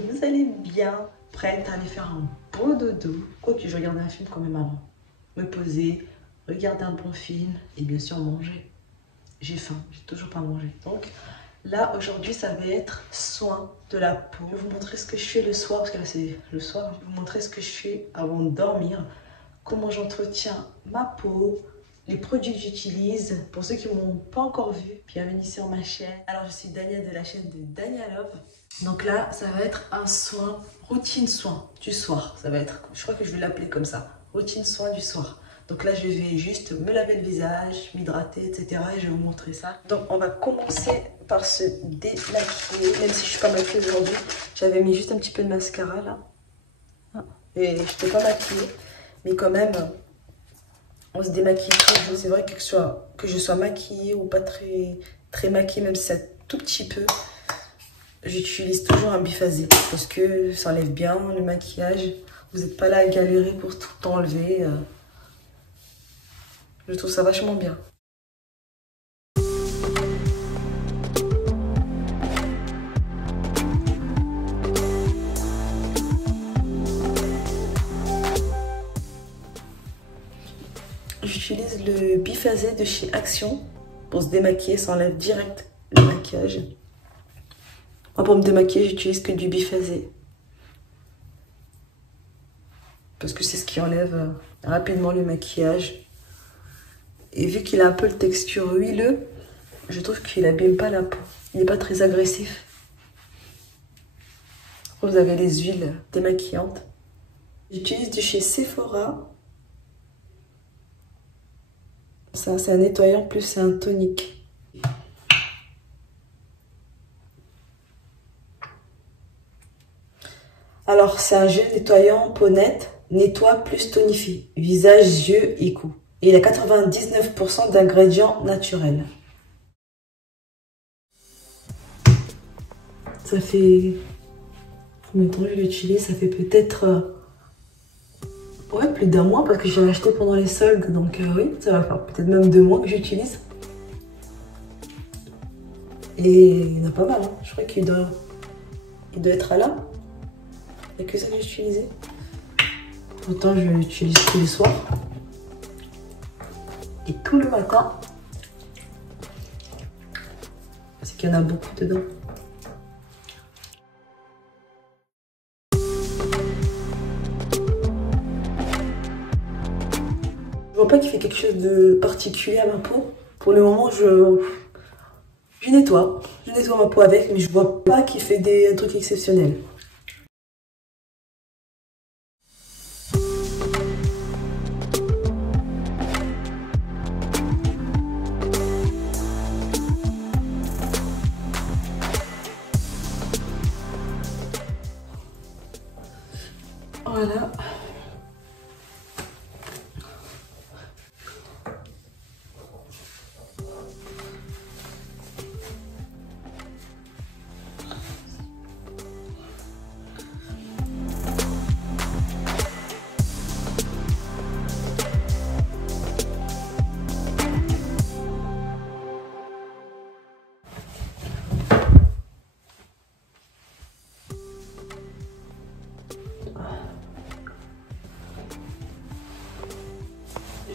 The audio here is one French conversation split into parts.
que vous allez bien, prête à aller faire un beau dodo. Quoique je regarde un film quand même avant. Me poser, regarder un bon film et bien sûr manger. J'ai faim, j'ai toujours pas mangé. Donc là aujourd'hui ça va être soin de la peau. Je vais vous montrer ce que je fais le soir, parce que là c'est le soir. Je vais vous montrer ce que je fais avant de dormir. Comment j'entretiens ma peau, les produits que j'utilise. Pour ceux qui ne m'ont pas encore vu, bienvenue sur ma chaîne. Alors je suis Dania de la chaîne de Dania Love. Donc là, ça va être un soin, routine soin du soir. Ça va être, je crois que je vais l'appeler comme ça, routine soin du soir. Donc là, je vais juste me laver le visage, m'hydrater, etc. Et je vais vous montrer ça. Donc on va commencer par se démaquiller. Même si je suis pas maquillée aujourd'hui, j'avais mis juste un petit peu de mascara là. Et je n'étais pas maquillée. Mais quand même, on se démaquille toujours. C'est vrai que je sois maquillée ou pas très maquillée, même si c'est un tout petit peu, j'utilise toujours un biphasé parce que ça enlève bien le maquillage. Vous n'êtes pas là à galérer pour tout enlever. Je trouve ça vachement bien. J'utilise le biphasé de chez Action pour se démaquiller, ça enlève direct le maquillage. Moi pour me démaquiller, j'utilise que du biphasé. Parce que c'est ce qui enlève rapidement le maquillage. Et vu qu'il a un peu le texture huileux, je trouve qu'il n'abîme pas la peau. Il n'est pas très agressif. Vous avez les huiles démaquillantes. J'utilise de chez Sephora. Ça, c'est un nettoyant plus c'est un tonique. Alors, c'est un gel nettoyant peau nette, nettoie plus tonifie. Visage, yeux et cou. Et il a 99% d'ingrédients naturels. Ça fait... Combien de temps je l'utilise? Ça fait peut-être... Ouais, plus d'un mois parce que je l'ai acheté pendant les soldes. Donc oui, ça va faire peut-être même 2 mois que j'utilise. Et il y en a pas mal. Hein. Je crois qu'il doit être à là. Il n'y a que ça que j'ai utilisé. Pourtant, je l'utilise tous les soirs. Et tout le matin. Parce qu'il y en a beaucoup dedans. Je vois pas qu'il fait quelque chose de particulier à ma peau. Pour le moment, je nettoie. Je nettoie ma peau avec, mais je vois pas qu'il fait un truc exceptionnel. Voilà.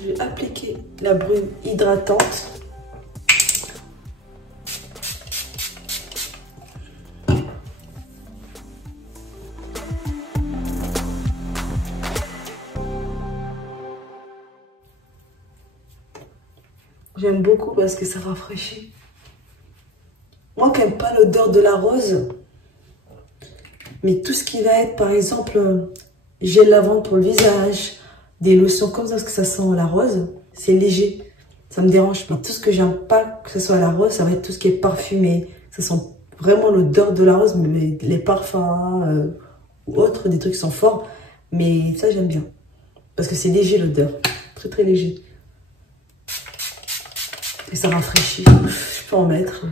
Je vais appliquer la brume hydratante. J'aime beaucoup parce que ça rafraîchit. Moi qui n'aime pas l'odeur de la rose, mais tout ce qui va être par exemple gel lavande pour le visage, des lotions comme ça parce que ça sent la rose, c'est léger, ça me dérange. Mais tout ce que j'aime pas que ce soit la rose, ça va être tout ce qui est parfumé, ça sent vraiment l'odeur de la rose, mais les parfums ou autres, des trucs sont forts, mais ça j'aime bien parce que c'est léger l'odeur, très très léger. Et ça rafraîchit, je peux en mettre.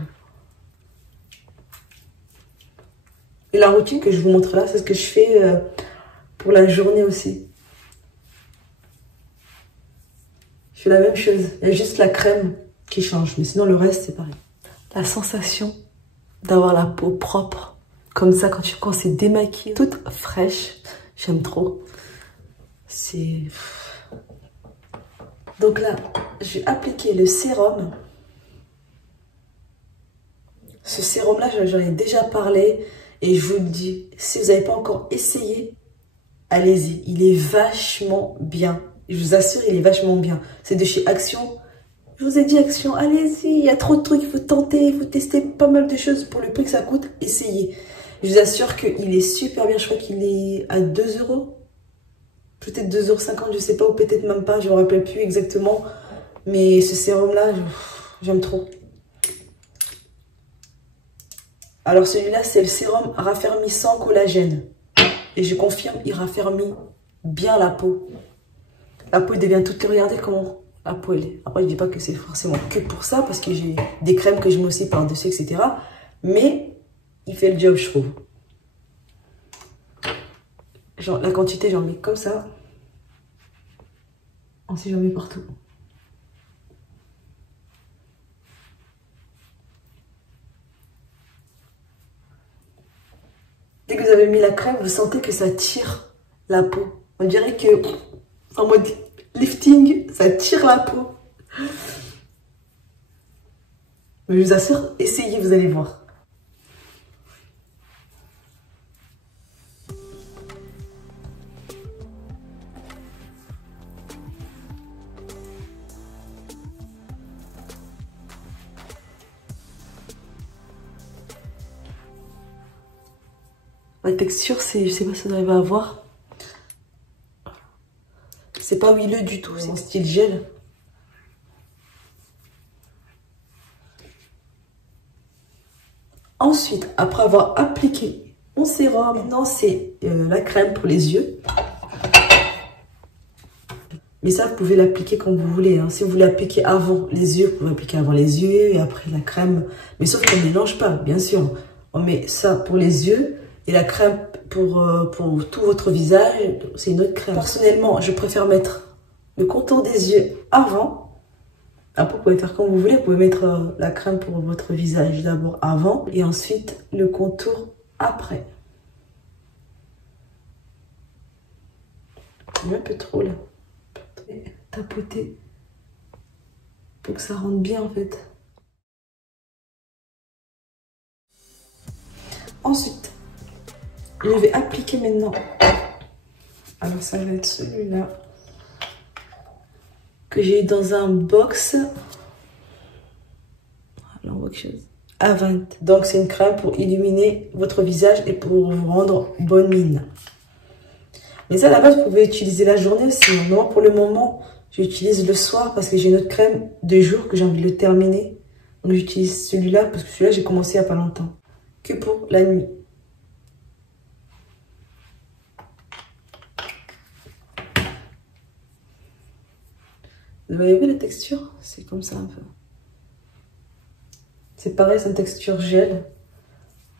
Et la routine que je vous montre là, c'est ce que je fais pour la journée aussi. Je fais la même chose, il y a juste la crème qui change, mais sinon le reste c'est pareil. La sensation d'avoir la peau propre Comme ça, quand c'est démaquillé, toute fraîche. J'aime trop. C'est... Donc là, je vais appliquer le sérum. Ce sérum-là, j'en ai déjà parlé. Et je vous le dis, si vous n'avez pas encore essayé, allez-y. Il est vachement bien. Je vous assure, il est vachement bien. C'est de chez Action. Je vous ai dit Action, allez-y. Il y a trop de trucs, il faut tenter, il faut tester pas mal de choses pour le prix que ça coûte. Essayez. Je vous assure qu'il est super bien. Je crois qu'il est à 2 €. Peut-être 2,50 €, je sais pas, ou peut-être même pas. Je ne me rappelle plus exactement. Mais ce sérum-là, j'aime trop. Alors celui-là, c'est le sérum raffermissant collagène. Et je confirme, il raffermit bien la peau. La peau devient toute... Regardez comment la peau elle est. Après, je dis pas que c'est forcément que pour ça, parce que j'ai des crèmes que je mets aussi par-dessus, etc. Mais il fait le job, je trouve. Genre, la quantité, j'en mets comme ça. Ensuite, j'en mets partout. Dès que vous avez mis la crème, vous sentez que ça tire la peau. On dirait que, en mode lifting, ça tire la peau. Mais je vous assure, essayez, vous allez voir. La texture, c'est, je sais pas si vous arrivez à voir. C'est pas huileux du tout, c'est en style gel. Ensuite, après avoir appliqué mon sérum, maintenant c'est la crème pour les yeux. Mais ça, vous pouvez l'appliquer quand vous voulez. Hein. Si vous voulez appliquer avant les yeux, vous pouvez appliquer avant les yeux et après la crème. Mais sauf qu'on ne mélange pas, bien sûr. On met ça pour les yeux et la crème pour tout votre visage, c'est une autre crème. Personnellement, je préfère mettre le contour des yeux avant. Après, vous pouvez faire comme vous voulez. Vous pouvez mettre la crème pour votre visage d'abord avant et ensuite le contour après. Il y a un peu trop là. Tapoter pour que ça rentre bien en fait. Ensuite, je vais appliquer maintenant. Alors ça va être celui-là que j'ai dans un box. Alors, on voit quelque chose. A20. Donc c'est une crème pour illuminer votre visage et pour vous rendre bonne mine. Mais ça, à la base, vous pouvez utiliser la journée aussi. Moi, pour le moment, j'utilise le soir parce que j'ai une autre crème de jour que j'ai envie de le terminer. Donc, j'utilise celui-là parce que celui-là, j'ai commencé il n'y a pas longtemps. Que pour la nuit. Vous avez vu la texture? C'est comme ça un peu. C'est pareil, c'est une texture gel.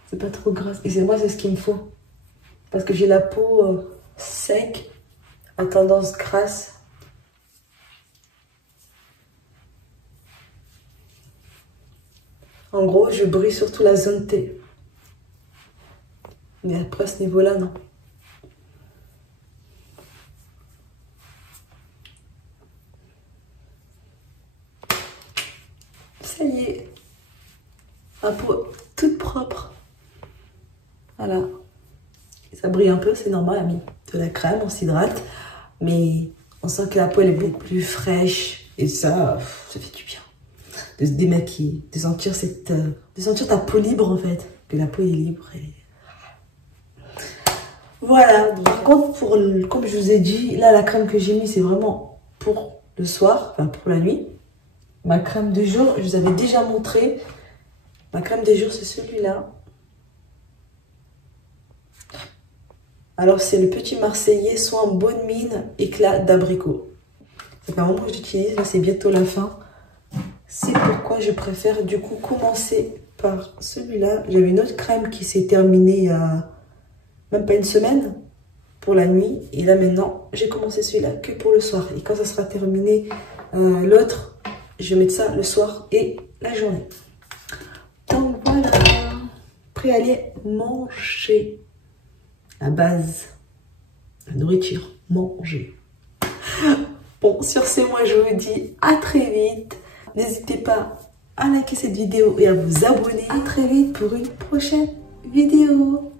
C'est pas trop grasse. Et moi, c'est ce qu'il me faut. Parce que j'ai la peau... sec, à tendance grasse. En gros, je brille surtout la zone T. Mais après, à ce niveau-là, non. Ça y est. Ma peau toute propre. Voilà. Ça brille un peu, c'est normal, on a mis de la crème, on s'hydrate, mais on sent que la peau elle est beaucoup plus fraîche et ça fait du bien de se démaquiller, de sentir ta peau libre en fait, que la peau est libre. Voilà. Par contre, comme je vous ai dit, là la crème que j'ai mis c'est vraiment pour le soir, enfin pour la nuit. Ma crème de jour, je vous avais déjà montré. Ma crème de jour c'est celui-là. Alors, c'est le Petit Marseillais soin bonne mine éclat d'abricot. Ça fait un moment que j'utilise, là c'est bientôt la fin. C'est pourquoi je préfère du coup commencer par celui-là. J'avais une autre crème qui s'est terminée il y a même pas une semaine pour la nuit. Et là maintenant, j'ai commencé celui-là que pour le soir. Et quand ça sera terminé, l'autre, je vais mettre ça le soir et la journée. Donc voilà, Après, aller manger. La base, la nourriture, manger. Bon, sur ce, moi je vous dis à très vite. N'hésitez pas à liker cette vidéo et à vous abonner. À très vite pour une prochaine vidéo.